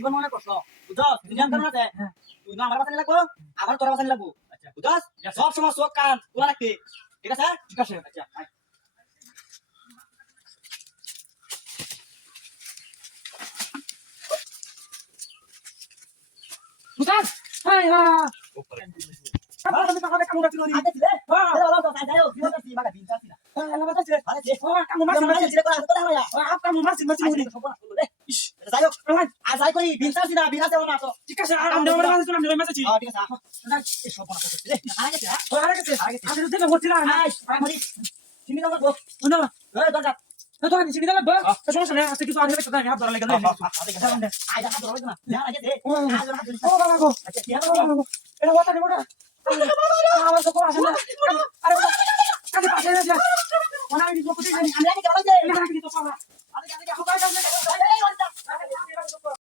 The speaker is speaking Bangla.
জীবন মনে কষ্ট বুঝছস তুই জান কেন আছে তুই না আমার বাসানি লাগবো আমার তোর বাসানি লাগবো আচ্ছা বুঝছস সব সময় চোখ কান খোলা রাখতে ঠিক আছে আচ্ছা বুঝাস হাই হা আমি কাছে কামু রাখছি নি আচ্ছা রে দাও দাও তাই দাও কি হচ্ছে মাগা দিন চাচ্ছি না এলা বাতাছে আরে যে কামু মারছি রে করা তো না আপ কামু মারছি রে ইস যাই হোক আর যাই করি দিন চাচ্ছি না বিনা দেও না তো ঠিক আছে আর আমরা আমরা মারছি আমরা মারছি ঠিক আছে এই সব বানা করতে রে আগে যা আরে গেছে আরে দেখে হচ্ছিল না আমি চিনি দাও গো না এই দরজা তো আমি চিনি দিলাম বা সমস্যা নেই আজকে কিছু আর হবে তো আমি হাত ধরা লাগে আজ হাত ধরো না না আগে দে ও বাবা গো আচ্ছা কি এটা ওটা নেবো না আমার তো আসে না আরে কাছে পাশে যা ওনা আমি কিছু করতে জানি আমি আগে কেমন যে না কিছু তো পালা আগে আগে